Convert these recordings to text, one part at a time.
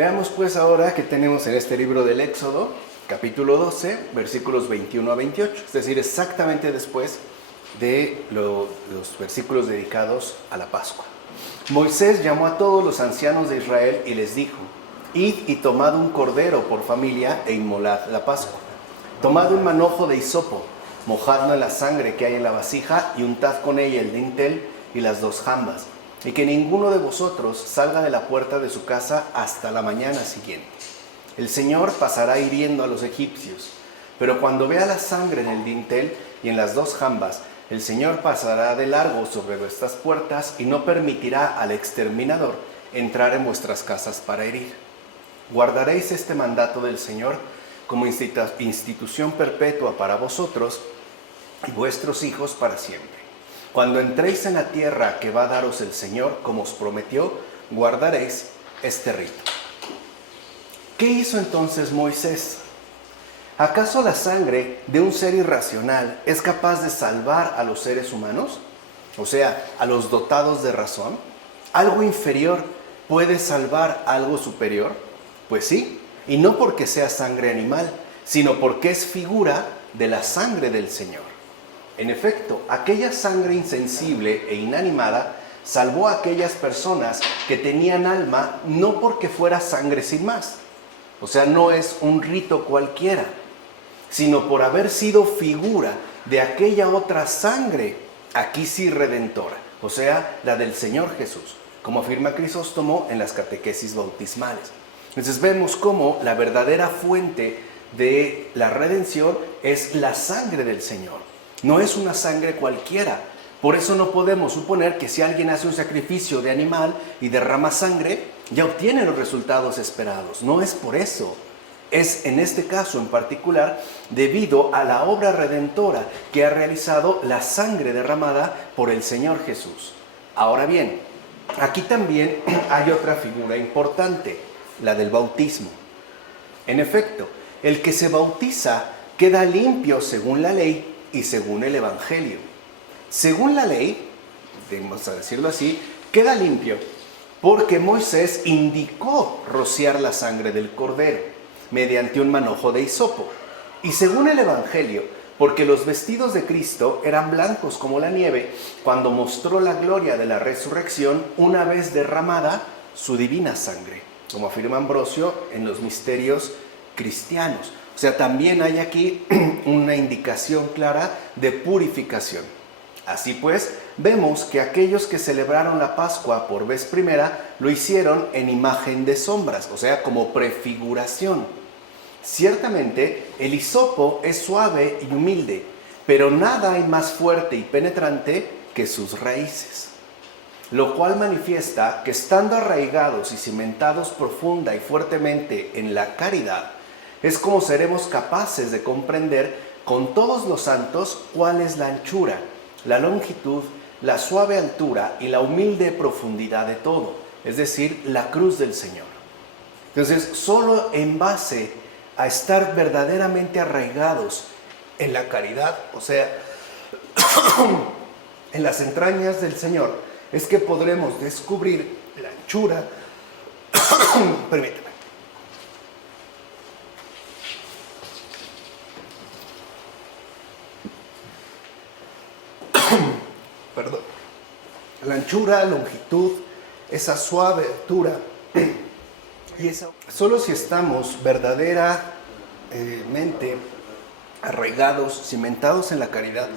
Veamos pues ahora qué tenemos en este libro del Éxodo, capítulo 12, versículos 21 a 28, es decir, exactamente después de los versículos dedicados a la Pascua. Moisés llamó a todos los ancianos de Israel y les dijo: Id y tomad un cordero por familia e inmolad la Pascua. Tomad un manojo de hisopo, mojadlo en la sangre que hay en la vasija y untad con ella el dintel y las dos jambas, y que ninguno de vosotros salga de la puerta de su casa hasta la mañana siguiente. El Señor pasará hiriendo a los egipcios, pero cuando vea la sangre en el dintel y en las dos jambas, el Señor pasará de largo sobre vuestras puertas y no permitirá al exterminador entrar en vuestras casas para herir. Guardaréis este mandato del Señor como institución perpetua para vosotros y vuestros hijos para siempre. Cuando entréis en la tierra que va a daros el Señor, como os prometió, guardaréis este rito. ¿Qué hizo entonces Moisés? ¿Acaso la sangre de un ser irracional es capaz de salvar a los seres humanos? O sea, a los dotados de razón. ¿Algo inferior puede salvar algo superior? Pues sí, y no porque sea sangre animal, sino porque es figura de la sangre del Señor. En efecto, aquella sangre insensible e inanimada salvó a aquellas personas que tenían alma no porque fuera sangre sin más. O sea, no es un rito cualquiera, sino por haber sido figura de aquella otra sangre, aquí sí redentora, o sea, la del Señor Jesús, como afirma Crisóstomo en las catequesis bautismales. Entonces vemos cómo la verdadera fuente de la redención es la sangre del Señor, no es una sangre cualquiera. Por eso no podemos suponer que si alguien hace un sacrificio de animal y derrama sangre, ya obtiene los resultados esperados. No es por eso. Es en este caso en particular debido a la obra redentora que ha realizado la sangre derramada por el Señor Jesús. Ahora bien, aquí también hay otra figura importante, la del bautismo. En efecto, el que se bautiza queda limpio según la ley y según el Evangelio. Según la ley, vamos a decirlo así, queda limpio porque Moisés indicó rociar la sangre del cordero mediante un manojo de hisopo. Y según el Evangelio, porque los vestidos de Cristo eran blancos como la nieve cuando mostró la gloria de la resurrección una vez derramada su divina sangre, como afirma Ambrosio en los misterios cristianos. O sea, también hay aquí una indicación clara de purificación. Así pues, vemos que aquellos que celebraron la Pascua por vez primera lo hicieron en imagen de sombras, o sea, como prefiguración. Ciertamente, el hisopo es suave y humilde, pero nada hay más fuerte y penetrante que sus raíces, lo cual manifiesta que estando arraigados y cimentados profunda y fuertemente en la caridad, es como seremos capaces de comprender con todos los santos cuál es la anchura, la longitud, la suave altura y la humilde profundidad de todo, es decir, la cruz del Señor. Entonces, solo en base a estar verdaderamente arraigados en la caridad, o sea, en las entrañas del Señor, es que podremos descubrir la anchura, permítame, perdón, la anchura, longitud, esa suave altura. Y eso, solo si estamos verdaderamente arraigados, cimentados en la caridad,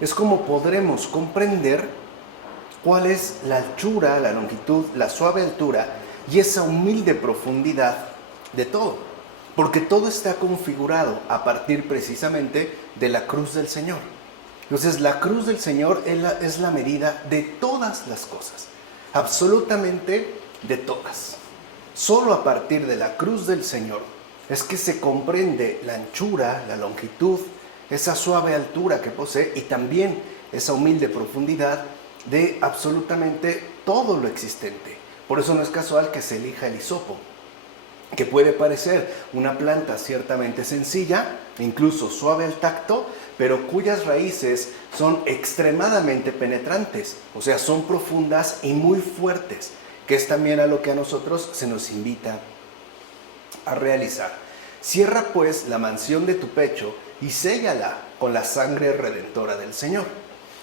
es como podremos comprender cuál es la anchura, la longitud, la suave altura y esa humilde profundidad de todo. Porque todo está configurado a partir precisamente de la cruz del Señor. Entonces, la cruz del Señor es la medida de todas las cosas, absolutamente de todas. Solo a partir de la cruz del Señor es que se comprende la anchura, la longitud, esa suave altura que posee y también esa humilde profundidad de absolutamente todo lo existente. Por eso no es casual que se elija el hisopo, que puede parecer una planta ciertamente sencilla, incluso suave al tacto, pero cuyas raíces son extremadamente penetrantes, o sea, son profundas y muy fuertes, que es también a lo que a nosotros se nos invita a realizar. Cierra pues la mansión de tu pecho y séllala con la sangre redentora del Señor.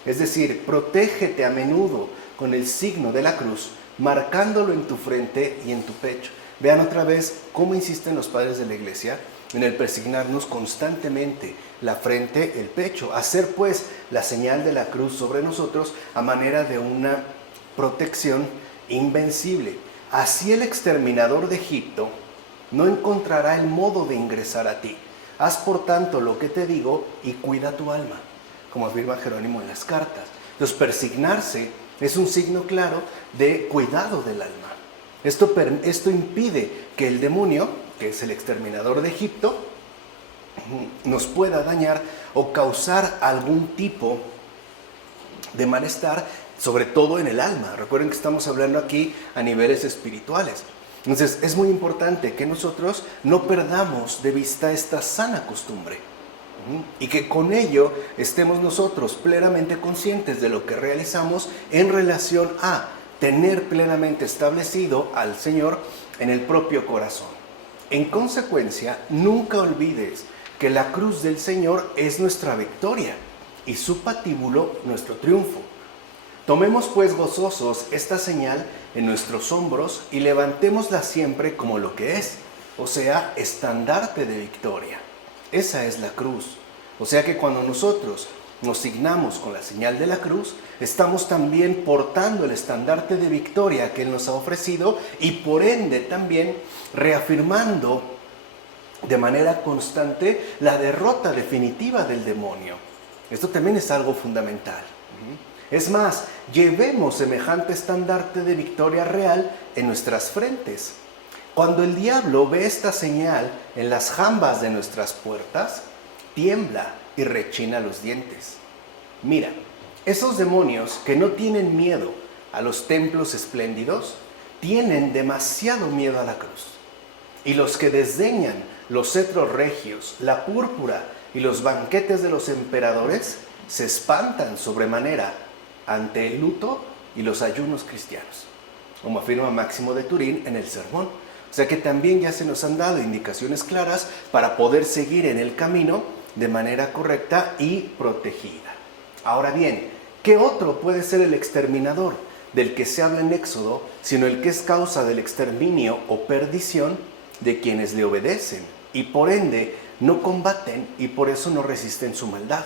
Es decir, protégete a menudo con el signo de la cruz, marcándolo en tu frente y en tu pecho. Vean otra vez cómo insisten los padres de la iglesia en el persignarnos constantemente la frente, el pecho, hacer pues la señal de la cruz sobre nosotros a manera de una protección invencible. Así el exterminador de Egipto no encontrará el modo de ingresar a ti. Haz por tanto lo que te digo y cuida tu alma, como afirma Jerónimo en las cartas. Entonces, persignarse es un signo claro de cuidado del alma. Esto impide que el demonio, que es el exterminador de Egipto, nos pueda dañar o causar algún tipo de malestar, sobre todo en el alma. Recuerden que estamos hablando aquí a niveles espirituales. Entonces es muy importante que nosotros no perdamos de vista esta sana costumbre y que con ello estemos nosotros plenamente conscientes de lo que realizamos en relación a tener plenamente establecido al Señor en el propio corazón. En consecuencia, nunca olvides que la cruz del Señor es nuestra victoria y su patíbulo nuestro triunfo. Tomemos pues gozosos esta señal en nuestros hombros y levantémosla siempre como lo que es, o sea, estandarte de victoria. Esa es la cruz. O sea que cuando nosotros nos signamos con la señal de la cruz, estamos también portando el estandarte de victoria que Él nos ha ofrecido y por ende también reafirmando de manera constante la derrota definitiva del demonio. Esto también es algo fundamental. Es más, llevemos semejante estandarte de victoria real en nuestras frentes. Cuando el diablo ve esta señal en las jambas de nuestras puertas, tiembla y rechina los dientes. Mira, esos demonios que no tienen miedo a los templos espléndidos, tienen demasiado miedo a la cruz. Y los que desdeñan los cetros regios, la púrpura y los banquetes de los emperadores, se espantan sobremanera ante el luto y los ayunos cristianos, como afirma Máximo de Turín en el sermón. O sea que también ya se nos han dado indicaciones claras para poder seguir en el camino de manera correcta y protegida. Ahora bien, ¿qué otro puede ser el exterminador del que se habla en Éxodo, sino el que es causa del exterminio o perdición de quienes le obedecen y por ende no combaten y por eso no resisten su maldad,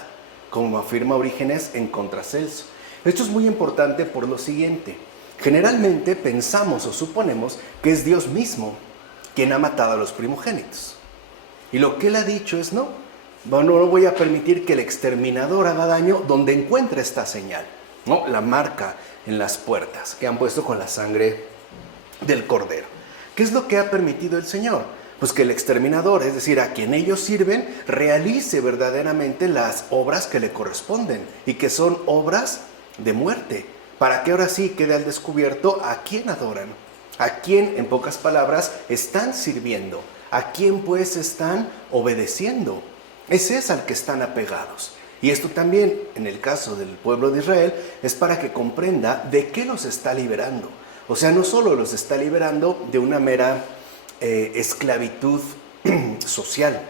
como afirma Orígenes en Contracelso? Esto es muy importante por lo siguiente. Generalmente pensamos o suponemos que es Dios mismo quien ha matado a los primogénitos. Y lo que Él ha dicho es no voy a permitir que el exterminador haga daño donde encuentre esta señal, ¿no? La marca en las puertas que han puesto con la sangre del cordero. ¿Qué es lo que ha permitido el Señor? Pues que el exterminador, es decir, a quien ellos sirven, realice verdaderamente las obras que le corresponden y que son obras de muerte, para que ahora sí quede al descubierto a quién adoran, a quién, en pocas palabras, están sirviendo, a quién pues están obedeciendo. Ese es al que están apegados. Y esto también, en el caso del pueblo de Israel, es para que comprenda de qué los está liberando. O sea, no solo los está liberando de una mera esclavitud social,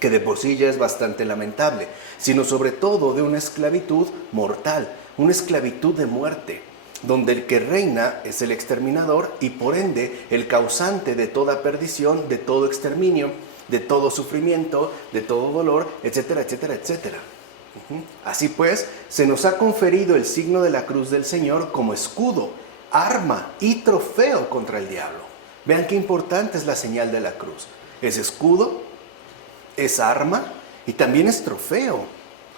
que de por sí ya es bastante lamentable, sino sobre todo de una esclavitud mortal, una esclavitud de muerte, donde el que reina es el exterminador y por ende el causante de toda perdición, de todo exterminio, de todo sufrimiento, de todo dolor, etcétera, etcétera, etcétera. Así pues, se nos ha conferido el signo de la cruz del Señor como escudo, arma y trofeo contra el diablo. Vean qué importante es la señal de la cruz. Es escudo, es arma y también es trofeo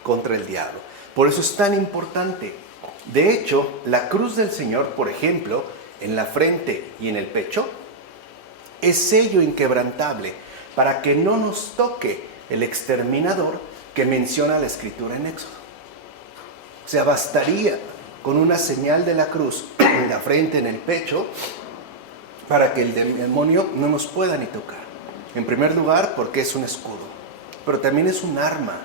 contra el diablo. Por eso es tan importante. De hecho, la cruz del Señor, por ejemplo, en la frente y en el pecho, es sello inquebrantable para que no nos toque el exterminador que menciona la Escritura en Éxodo. O sea, bastaría con una señal de la cruz en la frente, en el pecho, para que el demonio no nos pueda ni tocar. En primer lugar, porque es un escudo, pero también es un arma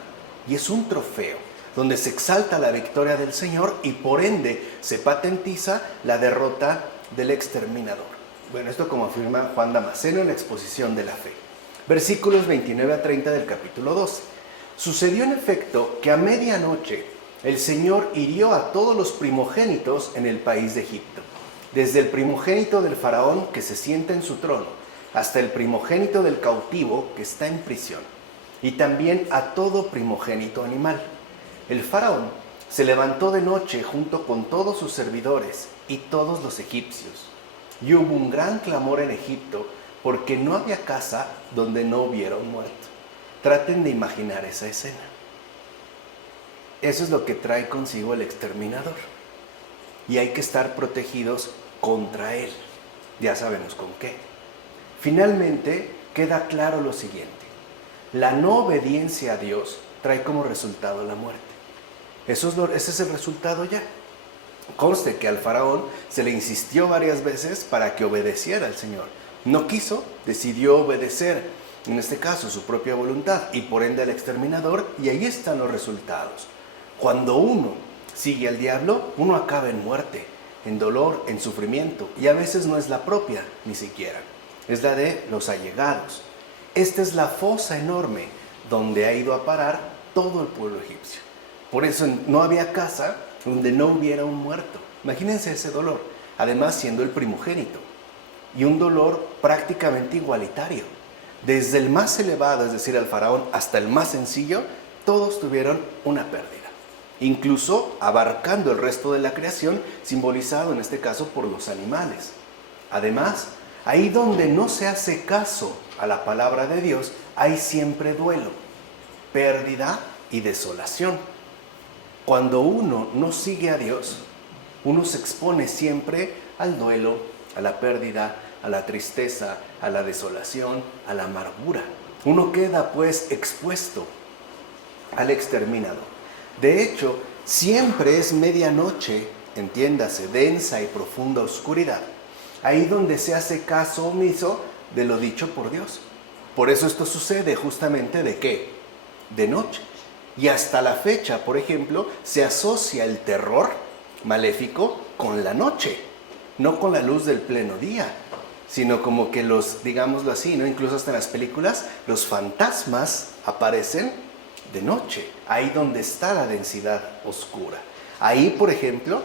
y es un trofeo, donde se exalta la victoria del Señor y por ende se patentiza la derrota del exterminador. Bueno, esto como afirma Juan Damasceno en la exposición de la fe. Versículos 29 a 30 del capítulo 12. Sucedió en efecto que a medianoche el Señor hirió a todos los primogénitos en el país de Egipto, desde el primogénito del faraón que se sienta en su trono, hasta el primogénito del cautivo que está en prisión, y también a todo primogénito animal. El faraón se levantó de noche junto con todos sus servidores y todos los egipcios, y hubo un gran clamor en Egipto porque no había casa donde no hubiera un muerto. Traten de imaginar esa escena. Eso es lo que trae consigo el exterminador. Y hay que estar protegidos contra él. Ya sabemos con qué. Finalmente, queda claro lo siguiente. La no obediencia a Dios trae como resultado la muerte. Ese es el resultado ya. Conste que al faraón se le insistió varias veces para que obedeciera al Señor. No quiso, decidió obedecer, en este caso su propia voluntad, y por ende al exterminador, y ahí están los resultados. Cuando uno sigue al diablo, uno acaba en muerte, en dolor, en sufrimiento, y a veces no es la propia, ni siquiera, es la de los allegados. Esta es la fosa enorme donde ha ido a parar todo el pueblo egipcio. Por eso no había casa donde no hubiera un muerto. Imagínense ese dolor, además siendo el primogénito, y un dolor prácticamente igualitario. Desde el más elevado, es decir, al faraón, hasta el más sencillo, todos tuvieron una pérdida, incluso abarcando el resto de la creación, simbolizado en este caso por los animales. Además, ahí donde no se hace caso a la palabra de Dios, hay siempre duelo, pérdida y desolación. Cuando uno no sigue a Dios, uno se expone siempre al duelo, a la pérdida, a la tristeza, a la desolación, a la amargura. Uno queda pues expuesto al exterminador. De hecho, siempre es medianoche, entiéndase, densa y profunda oscuridad, ahí donde se hace caso omiso de lo dicho por Dios. Por eso esto sucede justamente ¿de qué? De noche. Y hasta la fecha, por ejemplo, se asocia el terror maléfico con la noche, no con la luz del pleno día, sino como que digámoslo así, ¿no? Incluso hasta en las películas, los fantasmas aparecen de noche, ahí donde está la densidad oscura. Ahí, por ejemplo,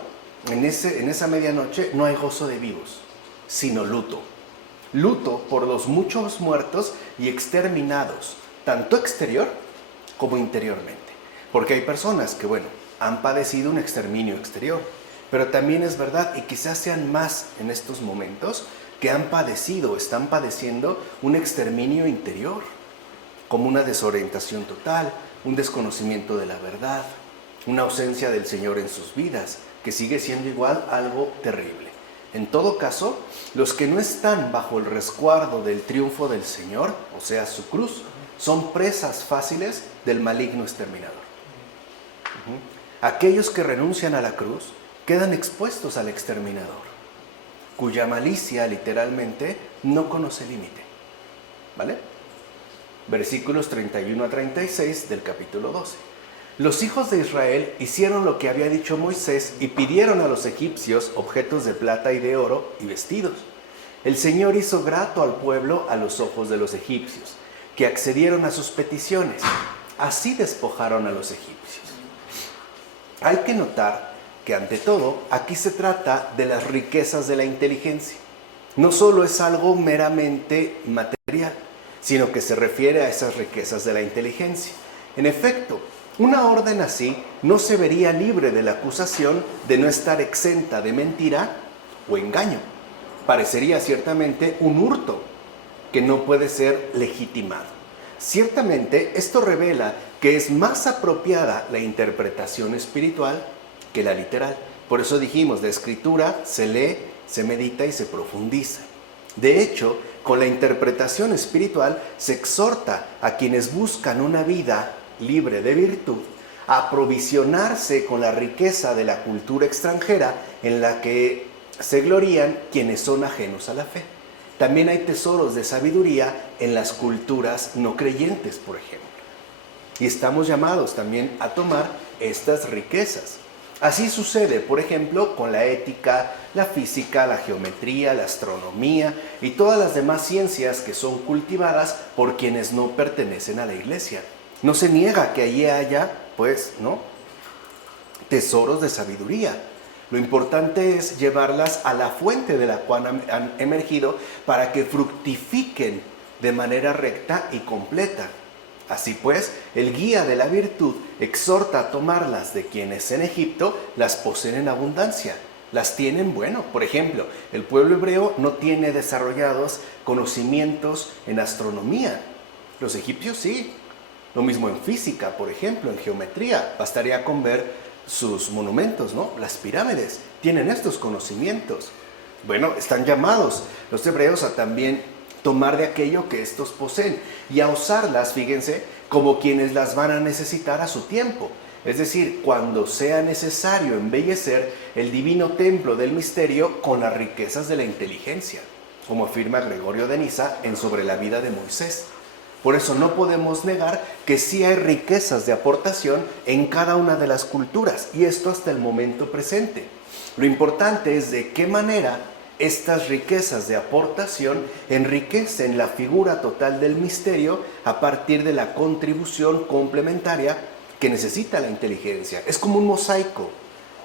en esa medianoche no hay gozo de vivos, sino luto. Luto por los muchos muertos y exterminados, tanto exterior como interiormente. Porque hay personas que, han padecido un exterminio exterior, pero también es verdad, y quizás sean más en estos momentos, que están padeciendo un exterminio interior, como una desorientación total, un desconocimiento de la verdad, una ausencia del Señor en sus vidas, que sigue siendo igual algo terrible. En todo caso, los que no están bajo el resguardo del triunfo del Señor, o sea, su cruz, son presas fáciles del maligno exterminador. Aquellos que renuncian a la cruz quedan expuestos al exterminador, cuya malicia literalmente no conoce límite. ¿Vale? Versículos 31 a 36 del capítulo 12. Los hijos de Israel hicieron lo que había dicho Moisés y pidieron a los egipcios objetos de plata y de oro y vestidos. El Señor hizo grato al pueblo a los ojos de los egipcios, que accedieron a sus peticiones. Así despojaron a los egipcios. Hay que notar que ante todo aquí se trata de las riquezas de la inteligencia. No solo es algo meramente material, sino que se refiere a esas riquezas de la inteligencia. En efecto, una orden así no se vería libre de la acusación de no estar exenta de mentira o engaño. Parecería ciertamente un hurto que no puede ser legitimado. Ciertamente, esto revela que es más apropiada la interpretación espiritual que la literal. Por eso dijimos, la escritura se lee, se medita y se profundiza. De hecho, con la interpretación espiritual se exhorta a quienes buscan una vida libre de virtud a aprovisionarse con la riqueza de la cultura extranjera en la que se glorían quienes son ajenos a la fe. También hay tesoros de sabiduría en las culturas no creyentes, por ejemplo. Y estamos llamados también a tomar estas riquezas. Así sucede, por ejemplo, con la ética, la física, la geometría, la astronomía y todas las demás ciencias que son cultivadas por quienes no pertenecen a la iglesia. No se niega que allí haya, pues, ¿no?, tesoros de sabiduría. Lo importante es llevarlas a la fuente de la cual han emergido para que fructifiquen de manera recta y completa. Así pues, el guía de la virtud exhorta a tomarlas de quienes en Egipto las poseen en abundancia. Las tienen, bueno, por ejemplo, el pueblo hebreo no tiene desarrollados conocimientos en astronomía. Los egipcios sí. Lo mismo en física, por ejemplo, en geometría. Bastaría con ver sus monumentos, ¿no? Las pirámides tienen estos conocimientos. Bueno, están llamados los hebreos a también tomar de aquello que estos poseen y a usarlas, fíjense, como quienes las van a necesitar a su tiempo. Es decir, cuando sea necesario embellecer el divino templo del misterio con las riquezas de la inteligencia, como afirma Gregorio de Niza en Sobre la vida de Moisés. Por eso no podemos negar que sí hay riquezas de aportación en cada una de las culturas, y esto hasta el momento presente. Lo importante es de qué manera estas riquezas de aportación enriquecen la figura total del misterio a partir de la contribución complementaria que necesita la inteligencia. Es como un mosaico.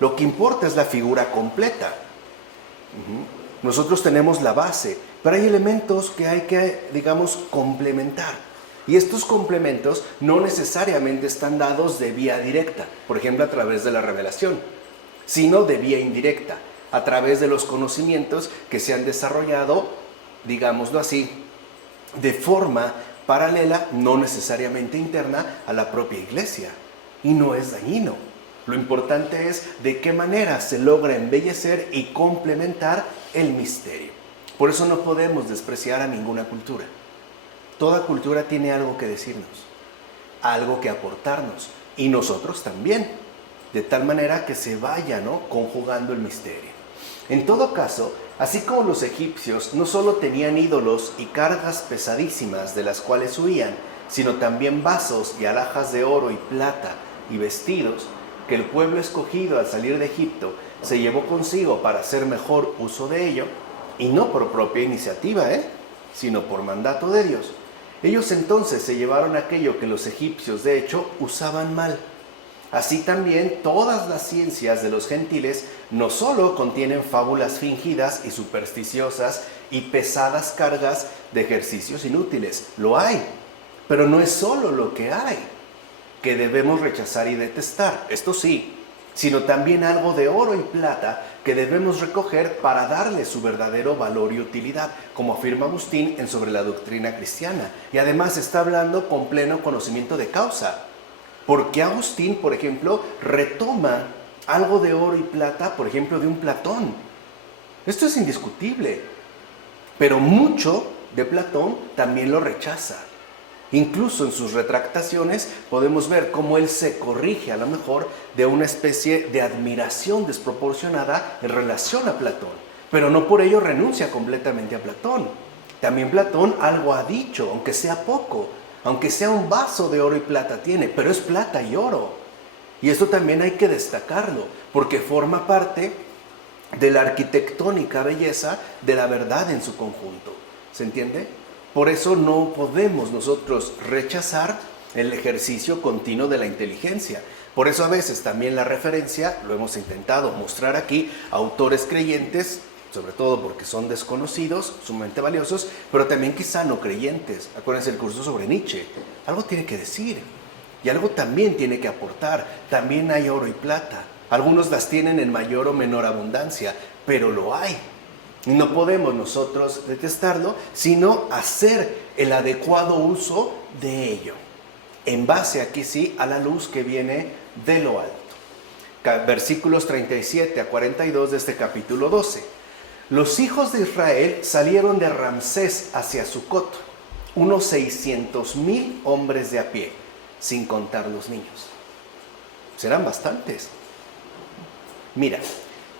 Lo que importa es la figura completa. Nosotros tenemos la base, pero hay elementos que hay que, digamos, complementar. Y estos complementos no necesariamente están dados de vía directa, por ejemplo, a través de la revelación, sino de vía indirecta, a través de los conocimientos que se han desarrollado, digámoslo así, de forma paralela, no necesariamente interna, a la propia iglesia. Y no es dañino. Lo importante es de qué manera se logra embellecer y complementar el misterio. Por eso no podemos despreciar a ninguna cultura. Toda cultura tiene algo que decirnos, algo que aportarnos, y nosotros también, de tal manera que se vaya, ¿no?, conjugando el misterio. En todo caso, así como los egipcios no solo tenían ídolos y cargas pesadísimas de las cuales huían, sino también vasos y alhajas de oro y plata y vestidos que el pueblo escogido al salir de Egipto se llevó consigo para hacer mejor uso de ello, y no por propia iniciativa, sino por mandato de Dios. Ellos entonces se llevaron aquello que los egipcios de hecho usaban mal. Así también todas las ciencias de los gentiles no solo contienen fábulas fingidas y supersticiosas y pesadas cargas de ejercicios inútiles, lo hay, pero no es solo lo que hay que debemos rechazar y detestar, esto sí, sino también algo de oro y plata que debemos recoger para darle su verdadero valor y utilidad, como afirma Agustín en Sobre la doctrina cristiana, y además está hablando con pleno conocimiento de causa. Porque Agustín, por ejemplo, retoma algo de oro y plata, por ejemplo, de un Platón. Esto es indiscutible, pero mucho de Platón también lo rechaza. Incluso en sus retractaciones podemos ver cómo él se corrige a lo mejor de una especie de admiración desproporcionada en relación a Platón, pero no por ello renuncia completamente a Platón. También Platón algo ha dicho, aunque sea poco, aunque sea un vaso de oro y plata tiene, pero es plata y oro. Y esto también hay que destacarlo, porque forma parte de la arquitectónica belleza de la verdad en su conjunto. ¿Se entiende? Por eso no podemos nosotros rechazar el ejercicio continuo de la inteligencia. Por eso a veces también la referencia, lo hemos intentado mostrar aquí, a autores creyentes, sobre todo porque son desconocidos, sumamente valiosos, pero también quizá no creyentes. Acuérdense el curso sobre Nietzsche. Algo tiene que decir y algo también tiene que aportar. También hay oro y plata. Algunos las tienen en mayor o menor abundancia, pero lo hay. No podemos nosotros detestarlo, sino hacer el adecuado uso de ello. En base, aquí sí, a la luz que viene de lo alto. Versículos 37 a 42 de este capítulo 12. Los hijos de Israel salieron de Ramsés hacia Sucot, unos 600,000 hombres de a pie, sin contar los niños. Serán bastantes. Mira,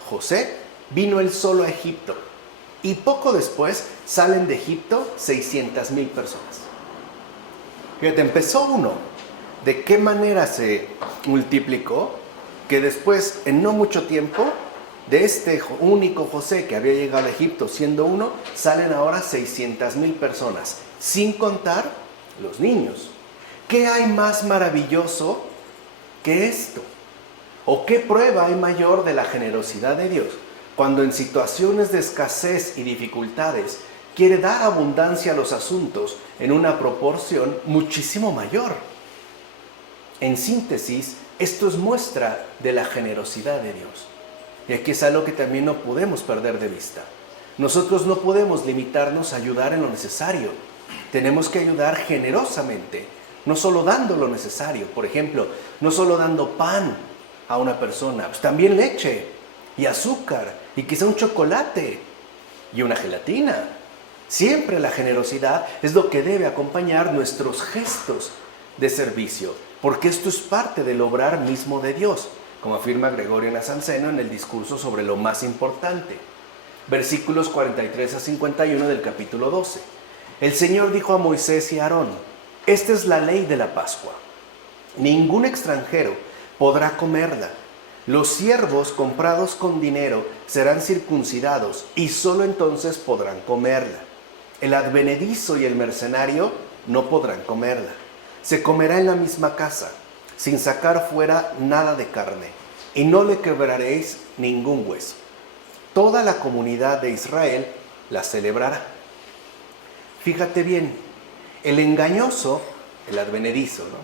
José vino él solo a Egipto, y poco después salen de Egipto 600,000 personas. Fíjate, empezó uno. ¿De qué manera se multiplicó? que después, en no mucho tiempo, de este único José que había llegado a Egipto siendo uno, salen ahora 600,000 personas, sin contar los niños. ¿Qué hay más maravilloso que esto? ¿O qué prueba hay mayor de la generosidad de Dios cuando en situaciones de escasez y dificultades quiere dar abundancia a los asuntos en una proporción muchísimo mayor? En síntesis, esto es muestra de la generosidad de Dios. Y aquí es algo que también no podemos perder de vista. Nosotros no podemos limitarnos a ayudar en lo necesario. Tenemos que ayudar generosamente, no solo dando lo necesario. Por ejemplo, no solo dando pan a una persona, pues también leche y azúcar y quizá un chocolate y una gelatina. Siempre la generosidad es lo que debe acompañar nuestros gestos de servicio, porque esto es parte del obrar mismo de Dios, como afirma Gregorio Nazanceno en el discurso sobre lo más importante. Versículos 43 a 51 del capítulo 12. El Señor dijo a Moisés y a Aarón: esta es la ley de la Pascua. Ningún extranjero podrá comerla. Los siervos comprados con dinero serán circuncidados y solo entonces podrán comerla. El advenedizo y el mercenario no podrán comerla. Se comerá en la misma casa, sin sacar fuera nada de carne, y no le quebraréis ningún hueso. Toda la comunidad de Israel la celebrará. Fíjate bien, el engañoso, el advenedizo, ¿no?,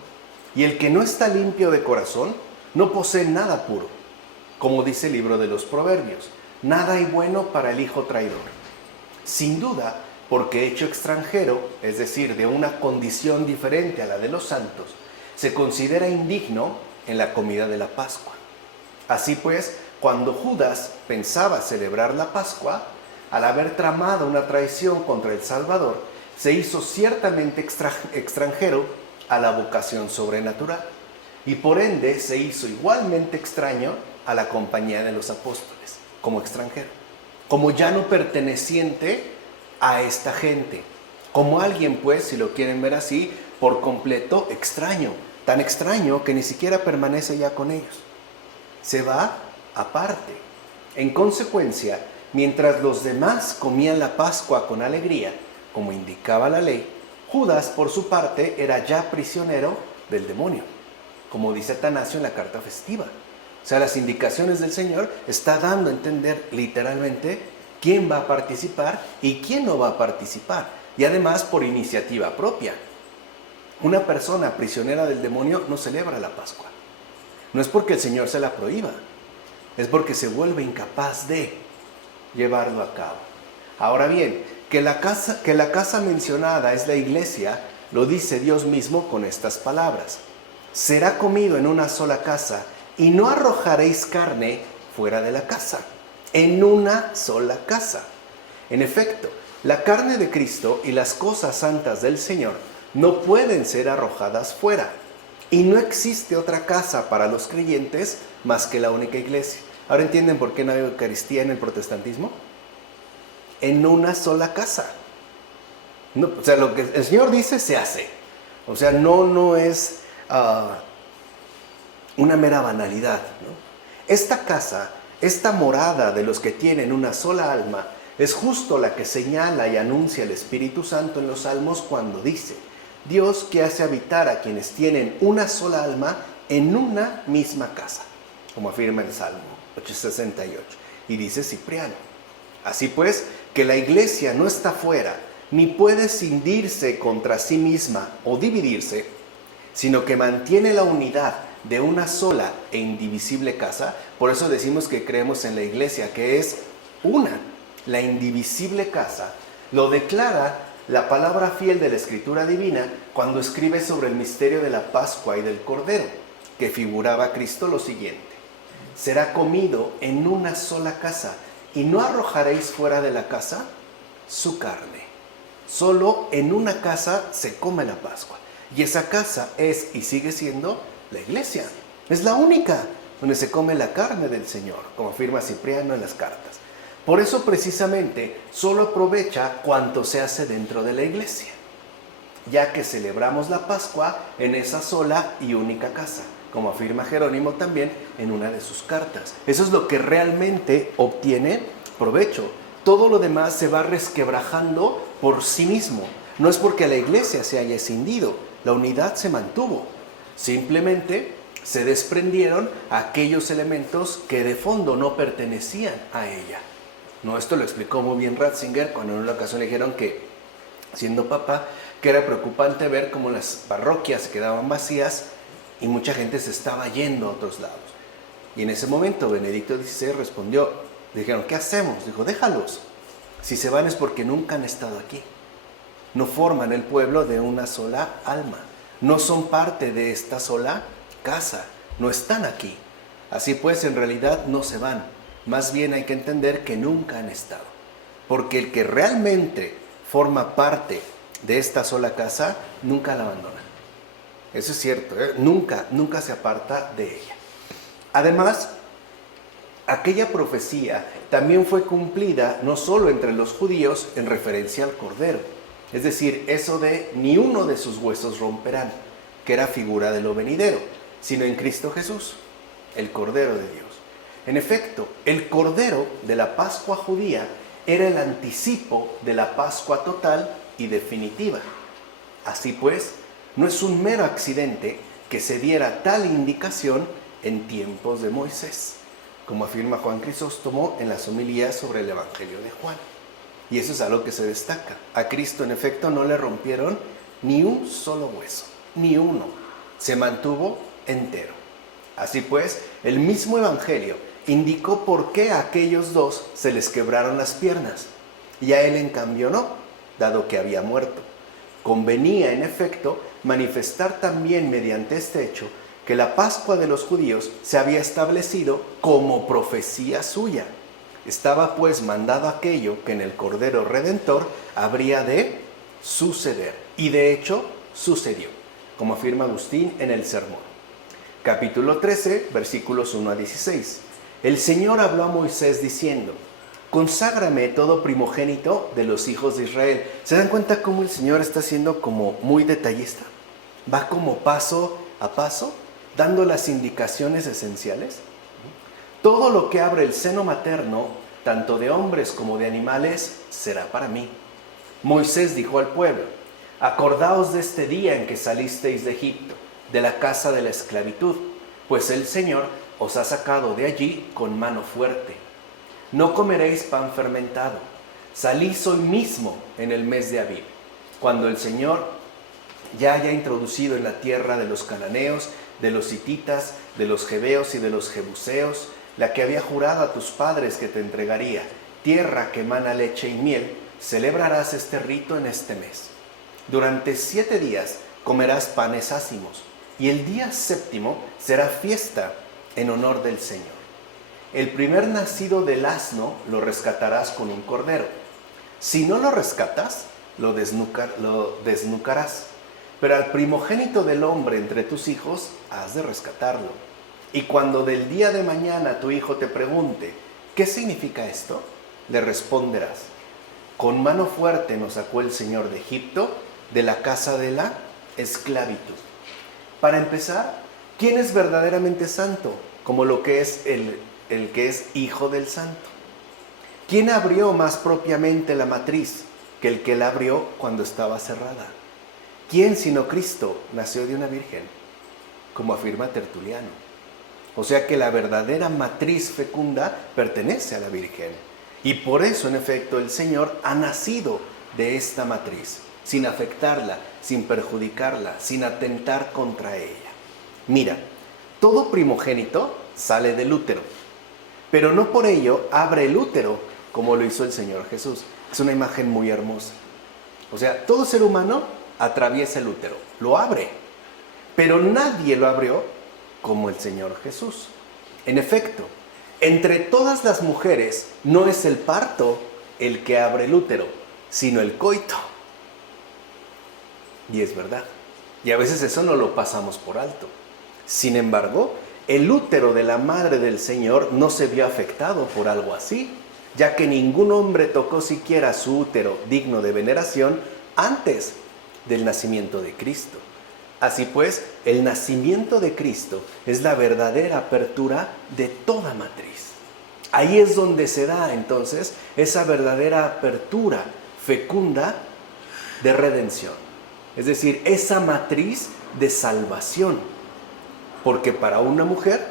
y el que no está limpio de corazón, no posee nada puro. Como dice el libro de los Proverbios, nada hay bueno para el hijo traidor. Sin duda, porque hecho extranjero, es decir, de una condición diferente a la de los santos, se considera indigno en la comida de la Pascua. Así pues, cuando Judas pensaba celebrar la Pascua, al haber tramado una traición contra el Salvador, se hizo ciertamente extranjero a la vocación sobrenatural y por ende se hizo igualmente extraño a la compañía de los apóstoles, como extranjero, como ya no perteneciente a esta gente, como alguien, pues, si lo quieren ver así, por completo extraño, tan extraño que ni siquiera permanece ya con ellos. Se va aparte. En consecuencia, mientras los demás comían la Pascua con alegría, como indicaba la ley, Judas, por su parte, era ya prisionero del demonio, como dice Atanasio en la carta festiva. O sea, las indicaciones del Señor está dando a entender literalmente quién va a participar y quién no va a participar, y además por iniciativa propia. Una persona prisionera del demonio no celebra la Pascua. No es porque el Señor se la prohíba, es porque se vuelve incapaz de llevarlo a cabo. Ahora bien, que la casa mencionada es la iglesia, lo dice Dios mismo con estas palabras: será comido en una sola casa y no arrojaréis carne fuera de la casa. En una sola casa. En efecto, la carne de Cristo y las cosas santas del Señor no pueden ser arrojadas fuera. Y no existe otra casa para los creyentes más que la única iglesia. ¿Ahora entienden por qué no hay Eucaristía en el protestantismo? En una sola casa. No, o sea, lo que el Señor dice se hace. O sea, no es una mera banalidad, ¿no? Esta casa, esta morada de los que tienen una sola alma, es justo la que señala y anuncia el Espíritu Santo en los Salmos cuando dice: Dios que hace habitar a quienes tienen una sola alma en una misma casa, como afirma el Salmo 868. Y dice Cipriano: así pues, que la iglesia no está fuera, ni puede cindirse contra sí misma o dividirse, sino que mantiene la unidad de una sola e indivisible casa. Por eso decimos que creemos en la iglesia, que es una, la indivisible casa. Lo declara la palabra fiel de la Escritura Divina cuando escribe sobre el misterio de la Pascua y del Cordero, que figuraba a Cristo lo siguiente: será comido en una sola casa, y no arrojaréis fuera de la casa su carne. Solo en una casa se come la Pascua, y esa casa es y sigue siendo la iglesia. Es la única donde se come la carne del Señor, como afirma Cipriano en las cartas. Por eso precisamente solo aprovecha cuanto se hace dentro de la iglesia, ya que celebramos la Pascua en esa sola y única casa, como afirma Jerónimo también en una de sus cartas. Eso es lo que realmente obtiene provecho. Todo lo demás se va resquebrajando por sí mismo. No es porque la iglesia se haya escindido, la unidad se mantuvo. Simplemente se desprendieron aquellos elementos que de fondo no pertenecían a ella. No, esto lo explicó muy bien Ratzinger cuando en una ocasión le dijeron que, siendo papa, que era preocupante ver cómo las parroquias se quedaban vacías y mucha gente se estaba yendo a otros lados. Y en ese momento Benedicto XVI respondió, dijeron, ¿qué hacemos? Dijo, déjalos. Si se van es porque nunca han estado aquí. No forman el pueblo de una sola alma. No son parte de esta sola casa. No están aquí. Así pues, en realidad no se van. Más bien hay que entender que nunca han estado. Porque el que realmente forma parte de esta sola casa, nunca la abandona. Eso es cierto, ¿eh? Nunca se aparta de ella. Además, aquella profecía también fue cumplida no solo entre los judíos en referencia al Cordero. Es decir, eso de ni uno de sus huesos romperán, que era figura de lo venidero, sino en Cristo Jesús, el Cordero de Dios. En efecto, el Cordero de la Pascua judía era el anticipo de la Pascua total y definitiva. Así pues, no es un mero accidente que se diera tal indicación en tiempos de Moisés, como afirma Juan Crisóstomo en las homilías sobre el Evangelio de Juan. Y eso es algo que se destaca. A Cristo, en efecto, no le rompieron ni un solo hueso, ni uno. Se mantuvo entero. Así pues, el mismo Evangelio indicó por qué a aquellos dos se les quebraron las piernas, y a él en cambio no, dado que había muerto. Convenía, en efecto, manifestar también mediante este hecho que la Pascua de los judíos se había establecido como profecía suya. Estaba pues mandado aquello que en el Cordero Redentor habría de suceder. Y de hecho, sucedió, como afirma Agustín en el Sermón. Capítulo 13, versículos 1 a 16. El Señor habló a Moisés diciendo, conságrame todo primogénito de los hijos de Israel. ¿Se dan cuenta cómo el Señor está siendo como muy detallista? Va como paso a paso, dando las indicaciones esenciales. Todo lo que abre el seno materno, tanto de hombres como de animales, será para mí. Moisés dijo al pueblo, acordaos de este día en que salisteis de Egipto, de la casa de la esclavitud, pues el Señor os ha sacado de allí con mano fuerte. No comeréis pan fermentado. Salís hoy mismo en el mes de Abib, cuando el Señor ya haya introducido en la tierra de los cananeos, de los hititas, de los jebeos y de los jebuseos, la que había jurado a tus padres que te entregaría, tierra que emana leche y miel, celebrarás este rito en este mes. Durante 7 días comerás panes ácimos, y el día 7º será fiesta en honor del Señor. El primer nacido del asno lo rescatarás con un cordero. Si no lo rescatas, lo desnucarás. Pero al primogénito del hombre entre tus hijos has de rescatarlo. Y cuando del día de mañana tu hijo te pregunte, ¿qué significa esto?, le responderás, con mano fuerte nos sacó el Señor de Egipto, de la casa de la esclavitud. Para empezar, ¿quién es verdaderamente santo? Como lo que es el que es hijo del santo. ¿Quién abrió más propiamente la matriz que el que la abrió cuando estaba cerrada? ¿Quién sino Cristo nació de una virgen? Como afirma Tertuliano. O sea que la verdadera matriz fecunda pertenece a la Virgen. Y por eso, en efecto, el Señor ha nacido de esta matriz, sin afectarla, sin perjudicarla, sin atentar contra ella. Mira, todo primogénito sale del útero, pero no por ello abre el útero como lo hizo el Señor Jesús. Es una imagen muy hermosa. O sea, todo ser humano atraviesa el útero, lo abre, pero nadie lo abrió como el Señor Jesús. En efecto, entre todas las mujeres no es el parto el que abre el útero, sino el coito. Y es verdad. Y a veces eso no lo pasamos por alto. Sin embargo, el útero de la madre del Señor no se vio afectado por algo así, ya que ningún hombre tocó siquiera su útero digno de veneración antes del nacimiento de Cristo. Así pues, el nacimiento de Cristo es la verdadera apertura de toda matriz. Ahí es donde se da entonces esa verdadera apertura fecunda de redención. Es decir, esa matriz de salvación. Porque para una mujer,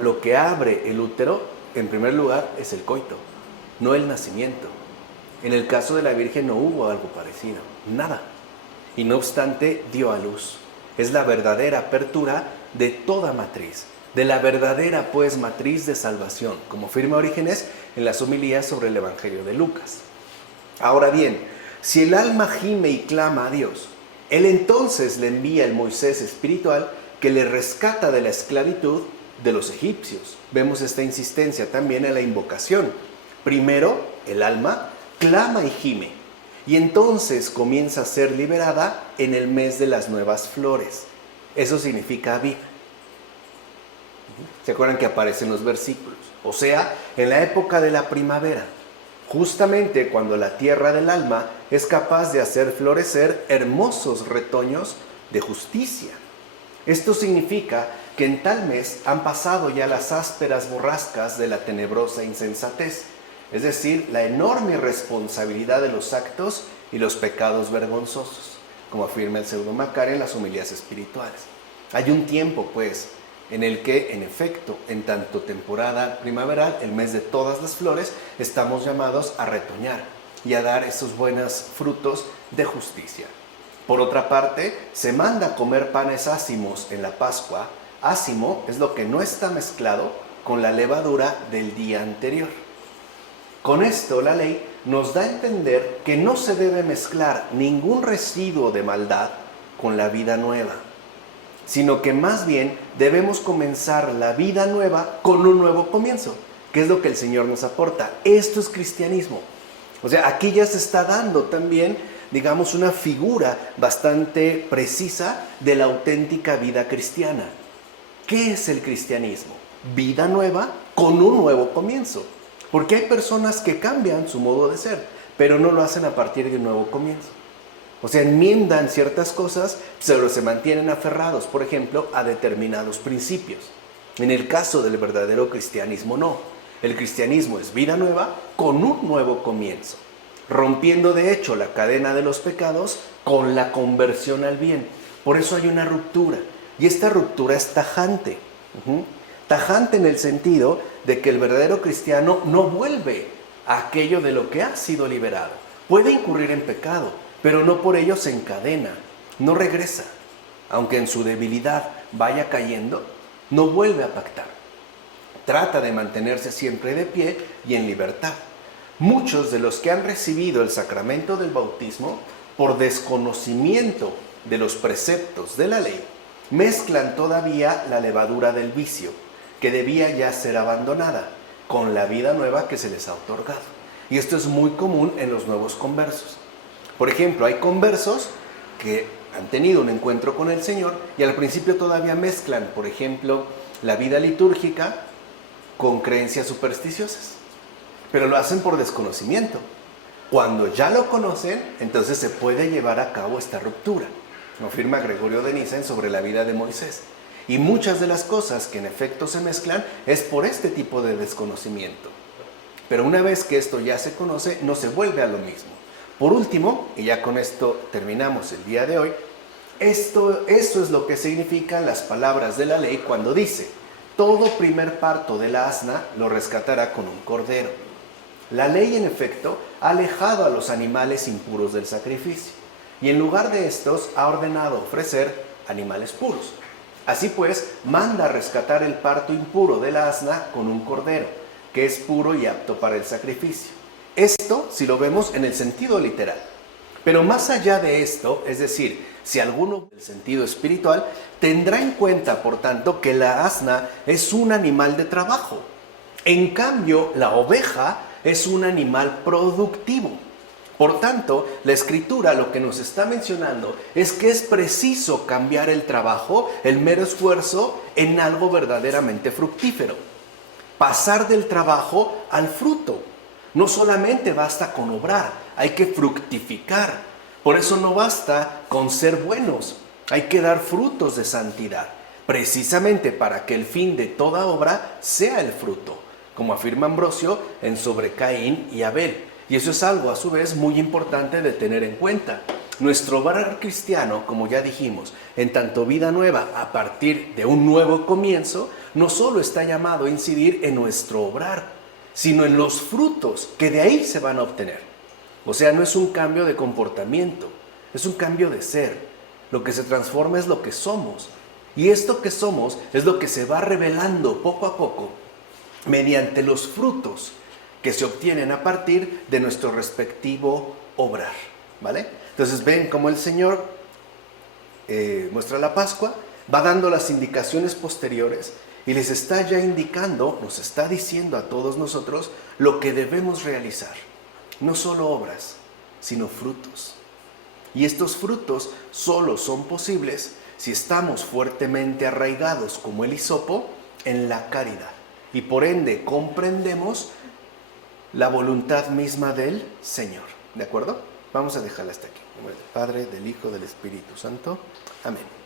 lo que abre el útero, en primer lugar, es el coito, no el nacimiento. En el caso de la Virgen no hubo algo parecido, nada. Y no obstante, dio a luz. Es la verdadera apertura de toda matriz, de la verdadera, pues, matriz de salvación, como afirma Orígenes en las homilías sobre el Evangelio de Lucas. Ahora bien, si el alma gime y clama a Dios, Él entonces le envía el Moisés espiritual que le rescata de la esclavitud de los egipcios. Vemos esta insistencia también en la invocación. Primero, el alma clama y gime, y entonces comienza a ser liberada en el mes de las nuevas flores. Eso significa Aviv. ¿Se acuerdan que aparecen los versículos? O sea, en la época de la primavera, justamente cuando la tierra del alma es capaz de hacer florecer hermosos retoños de justicia. Esto significa que en tal mes han pasado ya las ásperas borrascas de la tenebrosa insensatez, es decir, la enorme responsabilidad de los actos y los pecados vergonzosos, como afirma el pseudo Macario en las homilías espirituales. Hay un tiempo, pues, en el que, en efecto, en tanto temporada primaveral, el mes de todas las flores, estamos llamados a retoñar y a dar esos buenos frutos de justicia. Por otra parte, se manda a comer panes ácimos en la Pascua. Ácimo es lo que no está mezclado con la levadura del día anterior. Con esto, la ley nos da a entender que no se debe mezclar ningún residuo de maldad con la vida nueva, sino que más bien debemos comenzar la vida nueva con un nuevo comienzo, que es lo que el Señor nos aporta. Esto es cristianismo. O sea, aquí ya se está dando también, digamos, una figura bastante precisa de la auténtica vida cristiana. ¿Qué es el cristianismo? Vida nueva con un nuevo comienzo. Porque hay personas que cambian su modo de ser, pero no lo hacen a partir de un nuevo comienzo. O sea, enmiendan ciertas cosas, pero se mantienen aferrados, por ejemplo, a determinados principios. En el caso del verdadero cristianismo, no. El cristianismo es vida nueva con un nuevo comienzo, rompiendo de hecho la cadena de los pecados con la conversión al bien. Por eso hay una ruptura, y esta ruptura es tajante. Tajante en el sentido de que el verdadero cristiano no vuelve a aquello de lo que ha sido liberado. Puede incurrir en pecado, pero no por ello se encadena, no regresa. Aunque en su debilidad vaya cayendo, no vuelve a pactar. Trata de mantenerse siempre de pie y en libertad. Muchos de los que han recibido el sacramento del bautismo, por desconocimiento de los preceptos de la ley, mezclan todavía la levadura del vicio, que debía ya ser abandonada, con la vida nueva que se les ha otorgado. Y esto es muy común en los nuevos conversos. Por ejemplo, hay conversos que han tenido un encuentro con el Señor y al principio todavía mezclan, por ejemplo, la vida litúrgica con creencias supersticiosas, pero lo hacen por desconocimiento. Cuando ya lo conocen, entonces se puede llevar a cabo esta ruptura. Lo afirma Gregorio de Niza sobre la vida de Moisés. Y muchas de las cosas que en efecto se mezclan es por este tipo de desconocimiento. Pero una vez que esto ya se conoce, no se vuelve a lo mismo. Por último, y ya con esto terminamos el día de hoy, eso es lo que significan las palabras de la ley cuando dice: todo primer parto de la asna lo rescatará con un cordero. La ley, en efecto, ha alejado a los animales impuros del sacrificio, y en lugar de estos ha ordenado ofrecer animales puros. Así pues, manda rescatar el parto impuro de la asna con un cordero, que es puro y apto para el sacrificio. Esto, si lo vemos en el sentido literal. Pero más allá de esto, es decir, si alguno del sentido espiritual, tendrá en cuenta, por tanto, que la asna es un animal de trabajo. En cambio, la oveja es un animal productivo. Por tanto, la Escritura lo que nos está mencionando es que es preciso cambiar el trabajo, el mero esfuerzo, en algo verdaderamente fructífero. Pasar del trabajo al fruto. No solamente basta con obrar, hay que fructificar. Por eso no basta con ser buenos, Hay que dar frutos de santidad, precisamente para que el fin de toda obra sea el fruto, como afirma Ambrosio en Sobre Caín y Abel. Y eso es algo a su vez muy importante de tener en cuenta. Nuestro obrar cristiano, como ya dijimos, en tanto vida nueva a partir de un nuevo comienzo, no solo está llamado a incidir en nuestro obrar, sino en los frutos que de ahí se van a obtener. O sea, no es un cambio de comportamiento, es un cambio de ser. Lo que se transforma es lo que somos. Y esto que somos es lo que se va revelando poco a poco mediante los frutos que se obtienen a partir de nuestro respectivo obrar, ¿vale? Entonces ven cómo el Señor muestra la Pascua, va dando las indicaciones posteriores y les está ya indicando, nos está diciendo a todos nosotros lo que debemos realizar. No solo obras, sino frutos. Y estos frutos solo son posibles si estamos fuertemente arraigados como el hisopo en la caridad. Y por ende comprendemos la voluntad misma del Señor. ¿De acuerdo? Vamos a dejarla hasta aquí. En nombre del Padre, del Hijo, del Espíritu Santo. Amén.